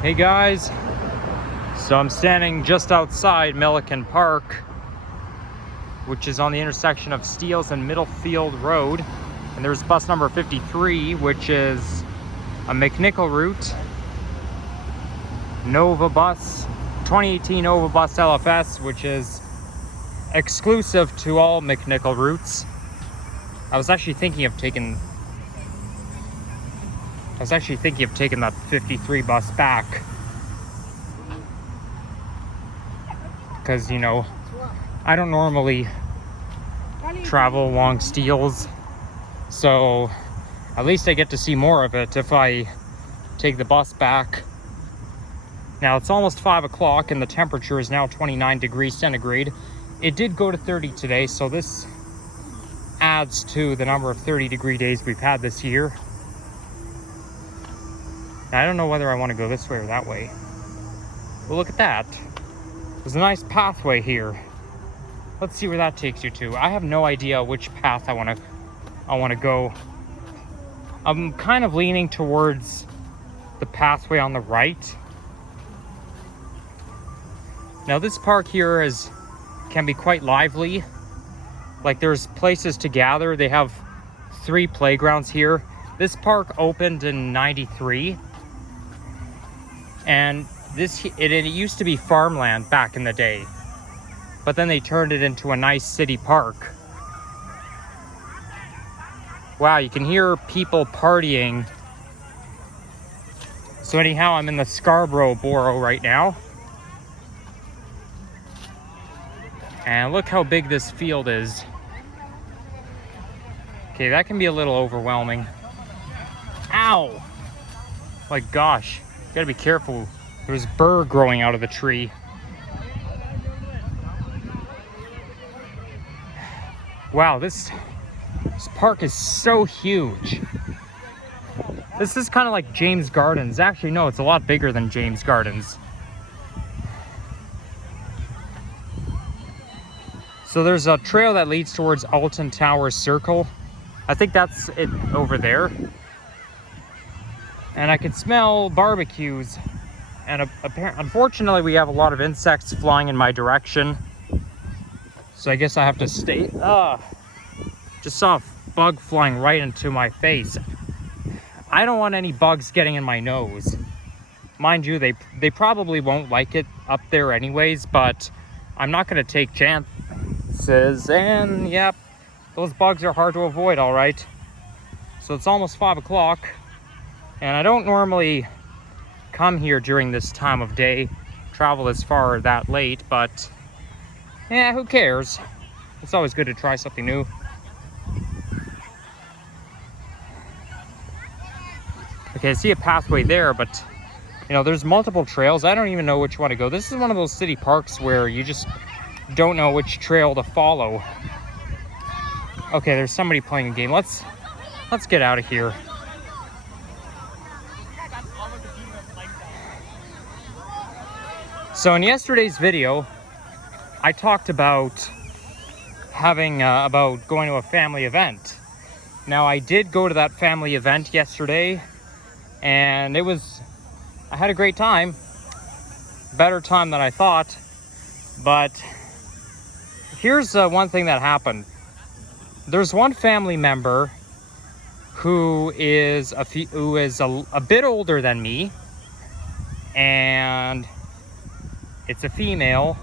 Hey guys, so I'm standing just outside Miliken Park, which is on the intersection of Steeles and Middlefield Road, and there's bus number 53, which is a McNichol route, Nova bus, 2018 Nova bus LFS, which is exclusive to all McNichol routes. I was actually thinking of taking that 53 bus back because, you know, I don't normally travel along Steeles, so at least I get to see more of it if I take the bus back. Now it's almost 5 o'clock and the temperature is now 29 degrees centigrade. It did go to 30 today, so this adds to the number of 30-degree days we've had this year. Now, I don't know whether I want to go this way or that way. Well, look at that. There's a nice pathway here. Let's see where that takes you to. I have no idea which path I want to go. I'm kind of leaning towards the pathway on the right. Now, this park here can be quite lively. Like, there's places to gather. They have 3 playgrounds here. This park opened in '93. And it used to be farmland back in the day, but then they turned it into a nice city park. Wow, you can hear people partying. So anyhow, I'm in the Scarborough borough right now. And look how big this field is. Okay, that can be a little overwhelming. Ow! My gosh. Gotta be careful. There's burr growing out of the tree. Wow, this park is so huge. This is kind of like James Gardens. Actually, no, it's a lot bigger than James Gardens. So there's a trail that leads towards Alton Towers Circle. I think that's it over there. And I can smell barbecues. And unfortunately, we have a lot of insects flying in my direction. So I guess I have to stay. Just saw a bug flying right into my face. I don't want any bugs getting in my nose. Mind you, they probably won't like it up there anyways, but I'm not going to take chances. And yep, those bugs are hard to avoid, all right. So it's almost 5 o'clock. And I don't normally come here during this time of day, travel as far that late, but yeah, who cares? It's always good to try something new. Okay, I see a pathway there, but you know, there's multiple trails. I don't even know which one to go. This is one of those city parks where you just don't know which trail to follow. Okay, there's somebody playing a game. Let's get out of here. So in yesterday's video, I talked about about going to a family event. Now, I did go to that family event yesterday, and I had a great time. Better time than I thought. But here's one thing that happened. There's one family member who is a bit older than me, and it's a female,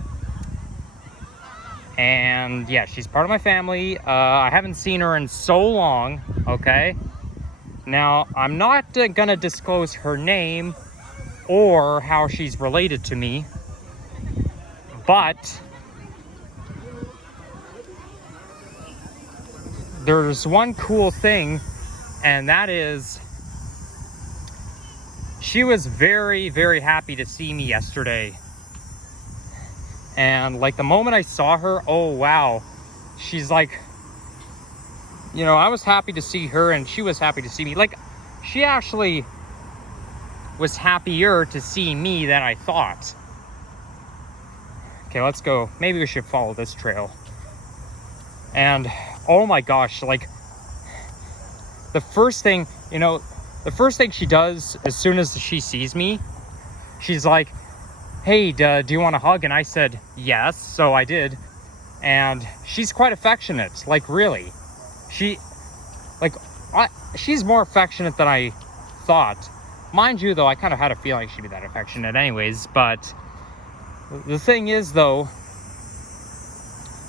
and yeah, she's part of my family. I haven't seen her in so long, okay? Now, I'm not gonna disclose her name or how she's related to me, but there's one cool thing, and that is she was very, very happy to see me yesterday. And like the moment I saw her, oh wow, she's like, you know, I was happy to see her and she was happy to see me. Like, she actually was happier to see me than I thought. Okay, let's go. Maybe we should follow this trail. And oh my gosh, like the first thing she does as soon as she sees me she's like, hey, do you want a hug? And I said, yes, so I did. And she's quite affectionate, like really. She, like, she's more affectionate than I thought. Mind you, though, I kind of had a feeling she'd be that affectionate anyways, but the thing is, though,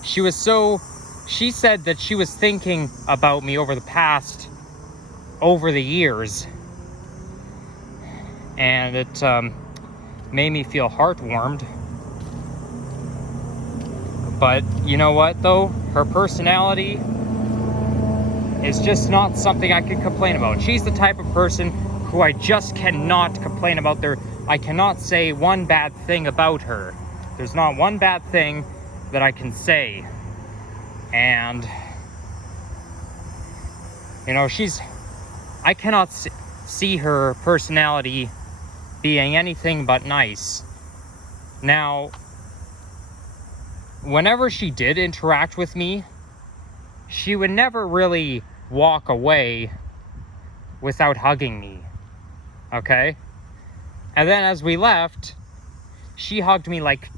she said that she was thinking about me over the years, and it made me feel heartwarmed. But you know what, though? Her personality is just not something I could complain about. She's the type of person who I just cannot complain about. I cannot say one bad thing about her. There's not one bad thing that I can say. And, you know, I cannot see her personality being anything but nice. Now, whenever she did interact with me, she would never really walk away without hugging me, okay? And then as we left, she hugged me like,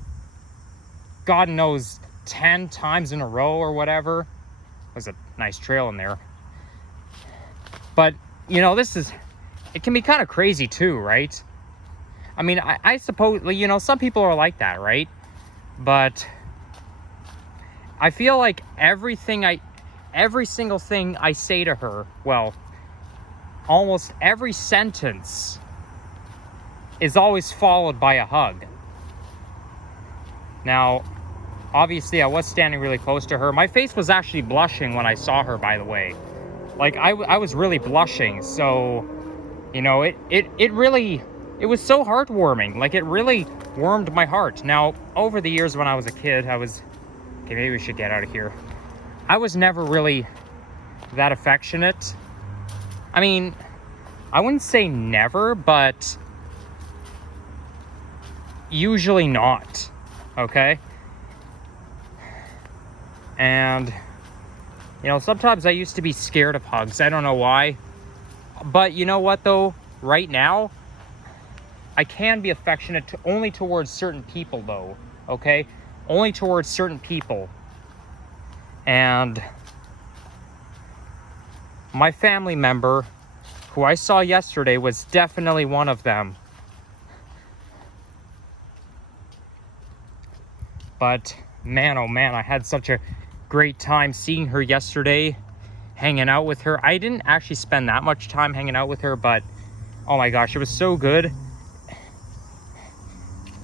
God knows, 10 times in a row or whatever. There's a nice trail in there. But, you know, it can be kind of crazy too, right? I mean, I suppose, you know, some people are like that, right? But I feel like every single thing I say to her, well, almost every sentence is always followed by a hug. Now, obviously, I was standing really close to her. My face was actually blushing when I saw her, by the way. Like, I was really blushing. So, you know, it was so heartwarming. Like, it really warmed my heart. Now, over the years when I was a kid, okay, maybe we should get out of here. I was never really that affectionate. I mean, I wouldn't say never, but usually not, okay? And, you know, sometimes I used to be scared of hugs. I don't know why. But you know what, though? Right now, I can be affectionate only towards certain people, though, okay? Only towards certain people. And my family member, who I saw yesterday, was definitely one of them. But man, oh man, I had such a great time seeing her yesterday, hanging out with her. I didn't actually spend that much time hanging out with her, but oh my gosh, it was so good.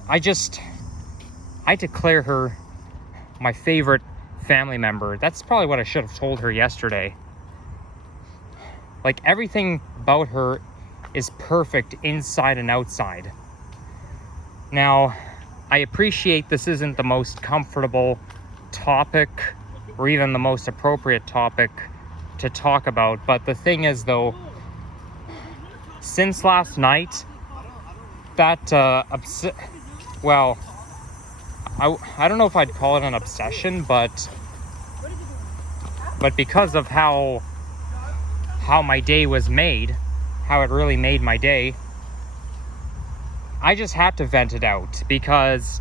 I declare her my favorite family member. That's probably what I should have told her yesterday. Like, everything about her is perfect inside and outside. Now, I appreciate this isn't the most comfortable topic or even the most appropriate topic to talk about, but the thing is, though, since last night, that well, I don't know if I'd call it an obsession, but because of how my day was made, how it really made my day, I just had to vent it out. Because,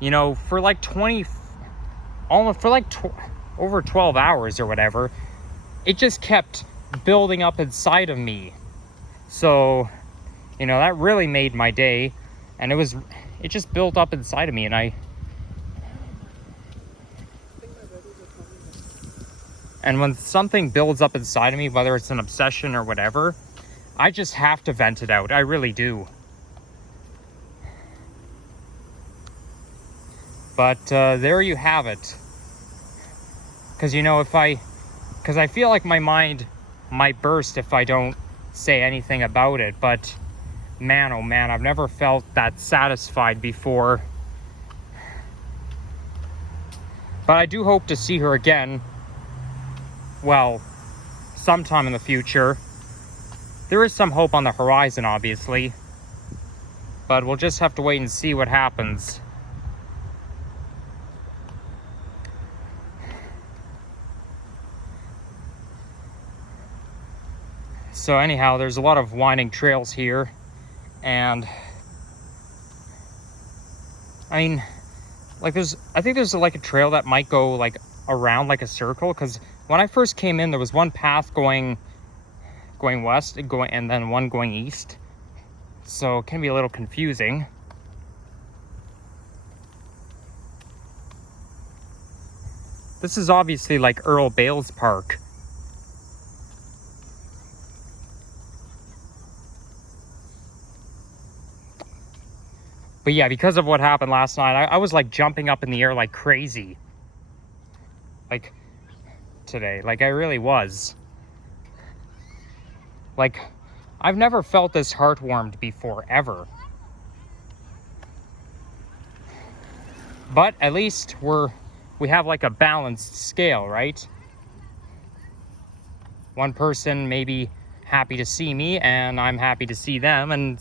you know, for like over 12 hours or whatever, it just kept building up inside of me. So, you know, that really made my day, and it just built up inside of me. And when something builds up inside of me, whether it's an obsession or whatever, I just have to vent it out. I really do. But there you have it. Because, you know, because I feel like my mind might burst if I don't say anything about it. But man, oh man, I've never felt that satisfied before. But I do hope to see her again. Well, sometime in the future. There is some hope on the horizon, obviously. But we'll just have to wait and see what happens. So anyhow, there's a lot of winding trails here. And I mean, like I think there's like a trail that might go like around like a circle, because when I first came in, there was one path going west and then one going east. So it can be a little confusing. This is obviously like Earl Bales Park. But yeah, because of what happened last night, I was like jumping up in the air like crazy. Like today, like I really was. Like, I've never felt this heartwarmed before, ever. But at least we have like a balanced scale, right? One person may be happy to see me and I'm happy to see them, and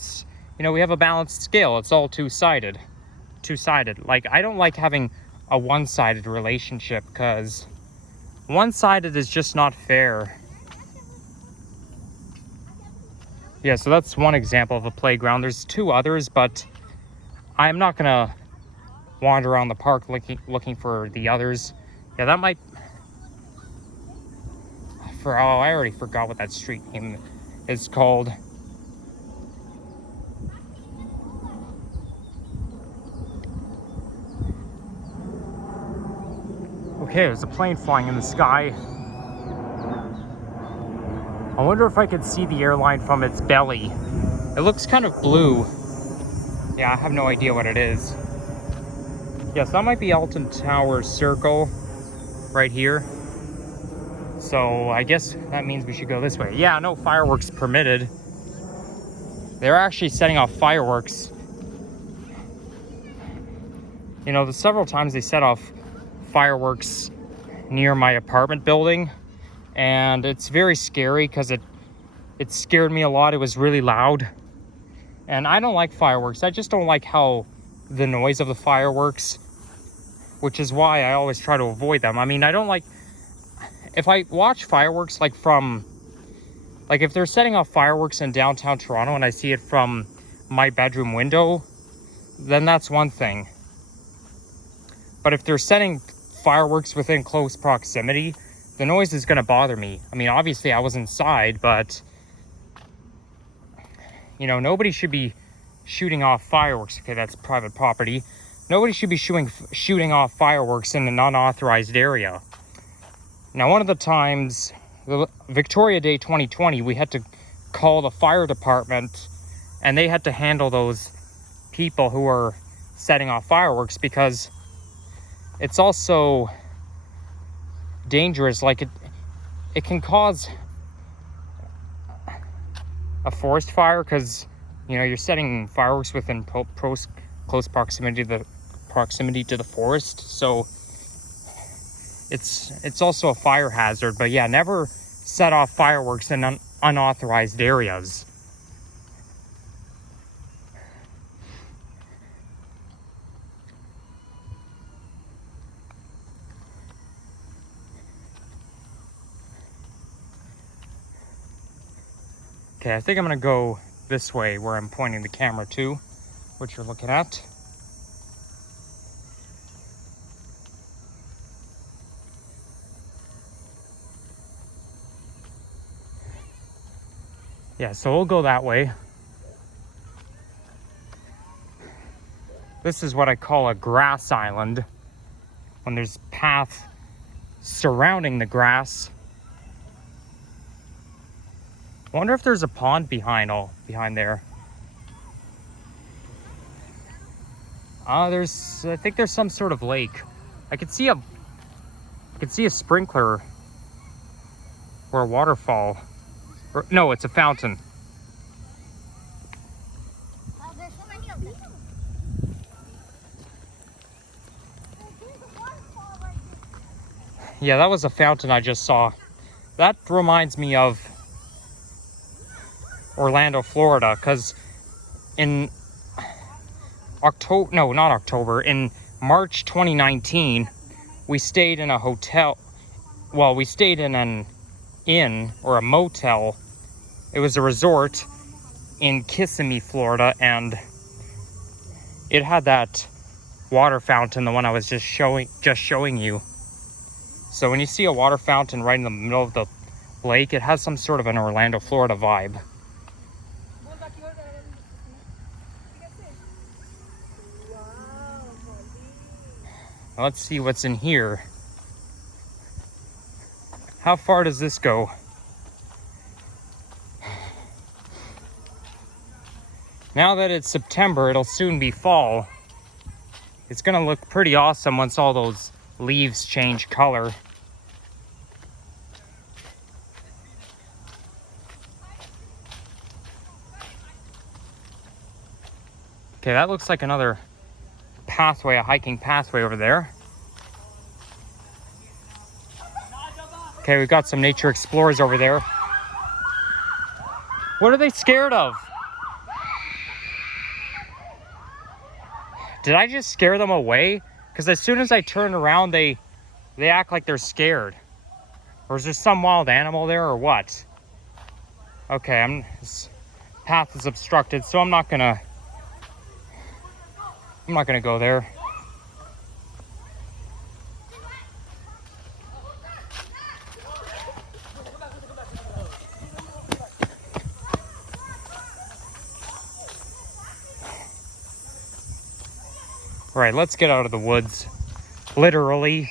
you know, we have a balanced scale. It's all two-sided. Like, I don't like having a one-sided relationship, because one-sided is just not fair. Yeah, so that's one example of a playground. There's two others, but I'm not gonna wander around the park looking for the others. Yeah, that might... I already forgot what that street name is called. Okay, there's a plane flying in the sky. I wonder if I could see the airline from its belly. It looks kind of blue. Yeah, I have no idea what it is. Yes, that might be Alton Tower Circle right here. So I guess that means we should go this way. Yeah, no fireworks permitted. They're actually setting off fireworks. You know, the several times they set off fireworks near my apartment building, and it's very scary because it scared me a lot. It was really loud. And I don't like fireworks. I just don't like how the noise of the fireworks, which is why I always try to avoid them. I mean, I don't like, if I watch fireworks like if they're setting off fireworks in downtown Toronto and I see it from my bedroom window, then that's one thing. But if they're setting fireworks within close proximity, the noise is going to bother me. I mean, obviously I was inside, but you know, nobody should be shooting off fireworks. Okay, that's private property. Nobody should be shooting off fireworks in an unauthorized area. Now, one of the times, Victoria Day 2020, we had to call the fire department, and they had to handle those people who were setting off fireworks, because it's also dangerous. Like, it can cause a forest fire, because you know, you're setting fireworks within close proximity to the forest, so it's also a fire hazard. But yeah, never set off fireworks in unauthorized areas. Okay, I think I'm gonna go this way where I'm pointing the camera to, which you're looking at. Yeah, so we'll go that way. This is what I call a grass island, when there's path surrounding the grass. I wonder if there's a pond behind there. I think there's some sort of lake. I could see a sprinkler or a waterfall. Or, no, it's a fountain. Oh, there's so many of them. There's a waterfall right there. Yeah, that was a fountain I just saw. That reminds me of Orlando, Florida, because in in March 2019, we stayed in a hotel. Well, we stayed in an inn or a motel. It was a resort in Kissimmee, Florida, and it had that water fountain, the one I was just showing you. So when you see a water fountain right in the middle of the lake, it has some sort of an Orlando, Florida vibe. Let's see what's in here. How far does this go? Now that it's September, it'll soon be fall. It's gonna look pretty awesome once all those leaves change color. Okay, that looks like another pathway, a hiking pathway over there. Okay, we've got some nature explorers over there. What are they scared of? Did I just scare them away? Because as soon as I turn around, they act like they're scared. Or is there some wild animal there or what? Okay, this path is obstructed, so I'm not gonna go there. All right, let's get out of the woods. Literally.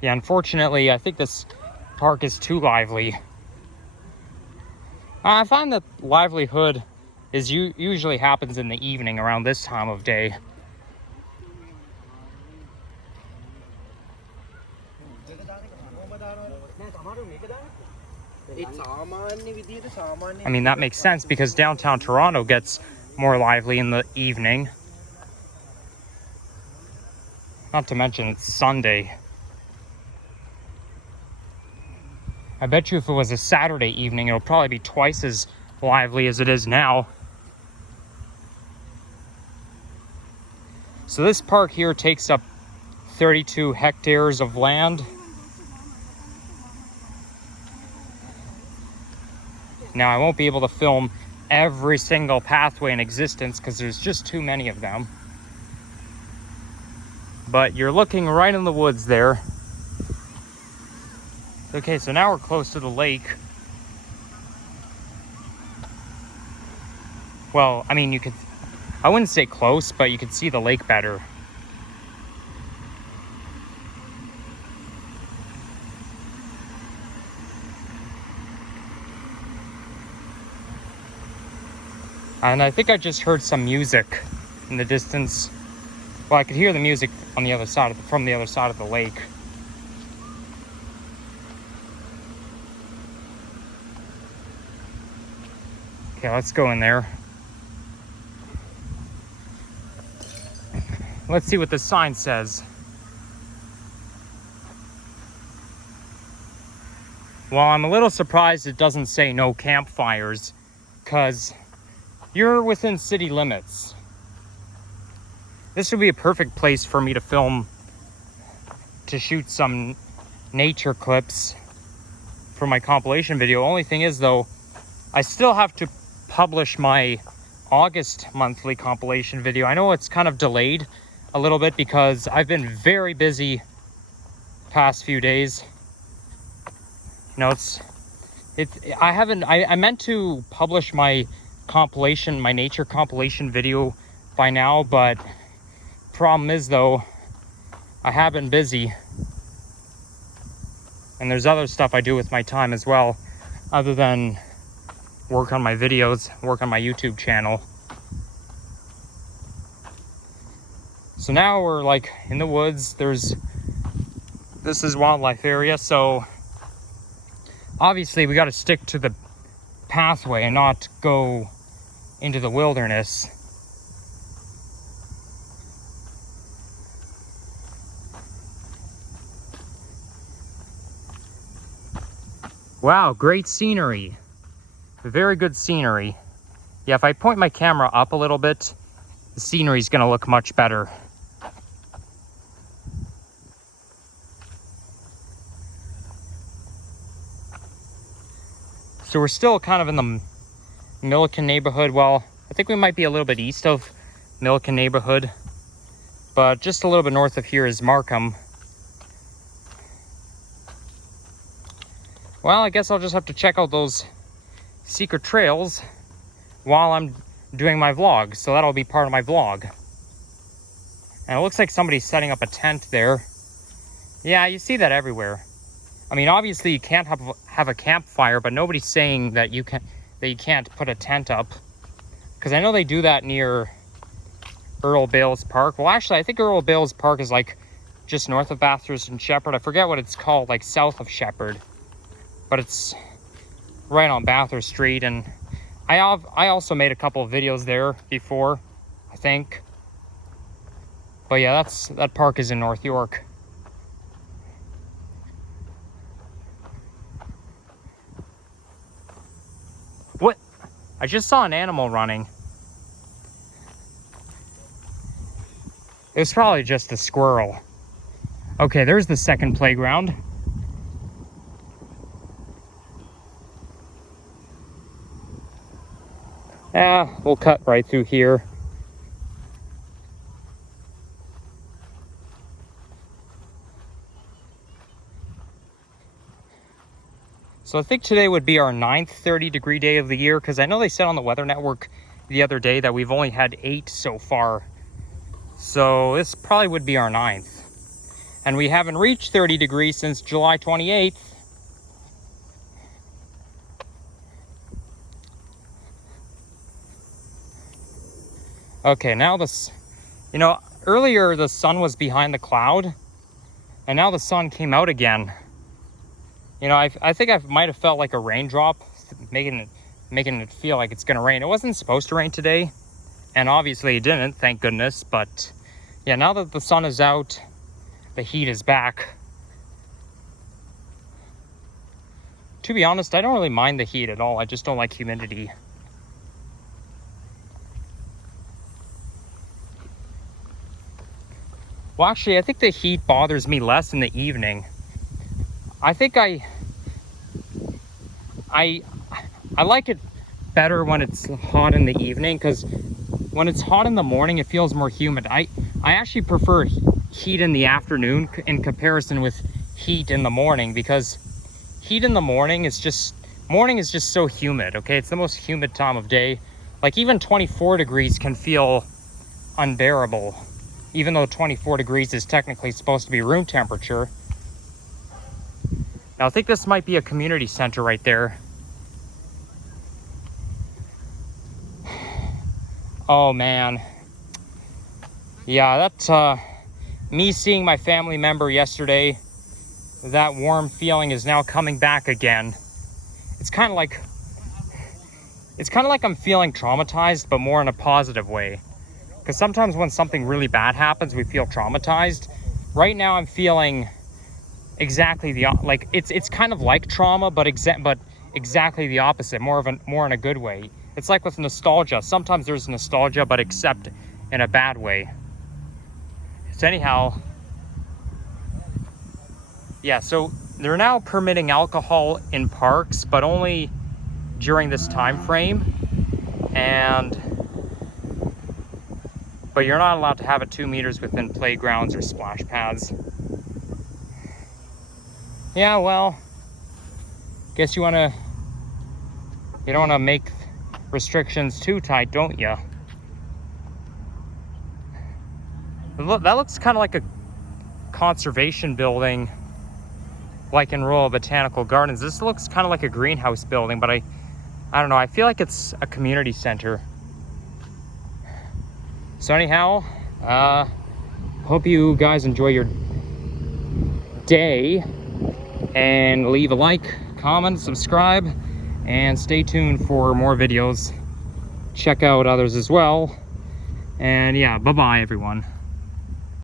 Yeah, unfortunately, I think this park is too lively. I find that livelihood usually happens in the evening around this time of day. I mean, that makes sense because downtown Toronto gets more lively in the evening. Not to mention it's Sunday. I bet you if it was a Saturday evening, it'll probably be twice as lively as it is now. So this park here takes up 32 hectares of land. Now, I won't be able to film every single pathway in existence because there's just too many of them. But you're looking right in the woods there. Okay, so now we're close to the lake. Well, I mean, I wouldn't say close, but you could see the lake better. And I think I just heard some music in the distance. Well, I could hear the music on the other side from the other side of the lake. Okay, let's go in there. Let's see what the sign says. Well, I'm a little surprised it doesn't say no campfires, because you're within city limits. This would be a perfect place for me to shoot some nature clips for my compilation video. Only thing is though, I still have to publish my August monthly compilation video. I know it's kind of delayed a little bit because I've been very busy past few days. You know, I meant to publish my nature compilation video by now, but problem is though, I have been busy. And there's other stuff I do with my time as well, other than work on my videos, work on my YouTube channel. So now we're like in the woods. This is wildlife area, so obviously we got to stick to the pathway and not go into the wilderness. Wow, great scenery. Very good scenery. Yeah, if I point my camera up a little bit, the scenery's gonna look much better. So we're still kind of in the Miliken neighborhood. Well, I think we might be a little bit east of Miliken neighborhood, but just a little bit north of here is Markham. Well, I guess I'll just have to check out those secret trails while I'm doing my vlog. So that'll be part of my vlog. And it looks like somebody's setting up a tent there. Yeah, you see that everywhere. I mean, obviously you can't have a campfire, but nobody's saying that you can't put a tent up. Because I know they do that near Earl Bales Park. Well, actually, I think Earl Bales Park is like just north of Bathurst and Shepherd. I forget what it's called, like south of Shepherd. But it's right on Bathurst Street. And I also made a couple of videos there before, I think. But yeah, that park is in North York. What? I just saw an animal running. It was probably just a squirrel. Okay, there's the second playground. Yeah, we'll cut right through here. So I think today would be our 9th 30-degree day of the year, because I know they said on the Weather Network the other day that we've only had 8 so far. So this probably would be our 9th. And we haven't reached 30 degrees since July 28th. Okay, now earlier the sun was behind the cloud, and now the sun came out again. I think I might have felt like a raindrop, making it feel like it's gonna rain. It wasn't supposed to rain today, and obviously it didn't, thank goodness. But yeah, now that the sun is out, the heat is back. To be honest, I don't really mind the heat at all. I just don't like humidity. Well, actually, I think the heat bothers me less in the evening. I think I like it better when it's hot in the evening, because when it's hot in the morning, it feels more humid. I actually prefer heat in the afternoon in comparison with heat in the morning, because heat in the morning is just so humid. Okay, it's the most humid time of day. Like even 24 degrees can feel unbearable, even though 24 degrees is technically supposed to be room temperature. Now I think this might be a community center right there. Oh man. Yeah, that's me seeing my family member yesterday. That warm feeling is now coming back again. It's kind of like I'm feeling traumatized, but more in a positive way. Because sometimes when something really bad happens, we feel traumatized. Right now I'm feeling exactly it's kind of like trauma, but exactly the opposite, more in a good way. It's like with nostalgia. Sometimes there's nostalgia, but except in a bad way. So anyhow, yeah, so they're now permitting alcohol in parks, but only during this time frame. But you're not allowed to have it 2 meters within playgrounds or splash pads. Yeah, well, guess you don't want to make restrictions too tight, don't you? That looks kind of like a conservation building, like in Royal Botanical Gardens. This looks kind of like a greenhouse building, but I don't know. I feel like it's a community center. So anyhow, hope you guys enjoy your day, and leave a like, comment, subscribe, and stay tuned for more videos. Check out others as well. And yeah, bye-bye everyone.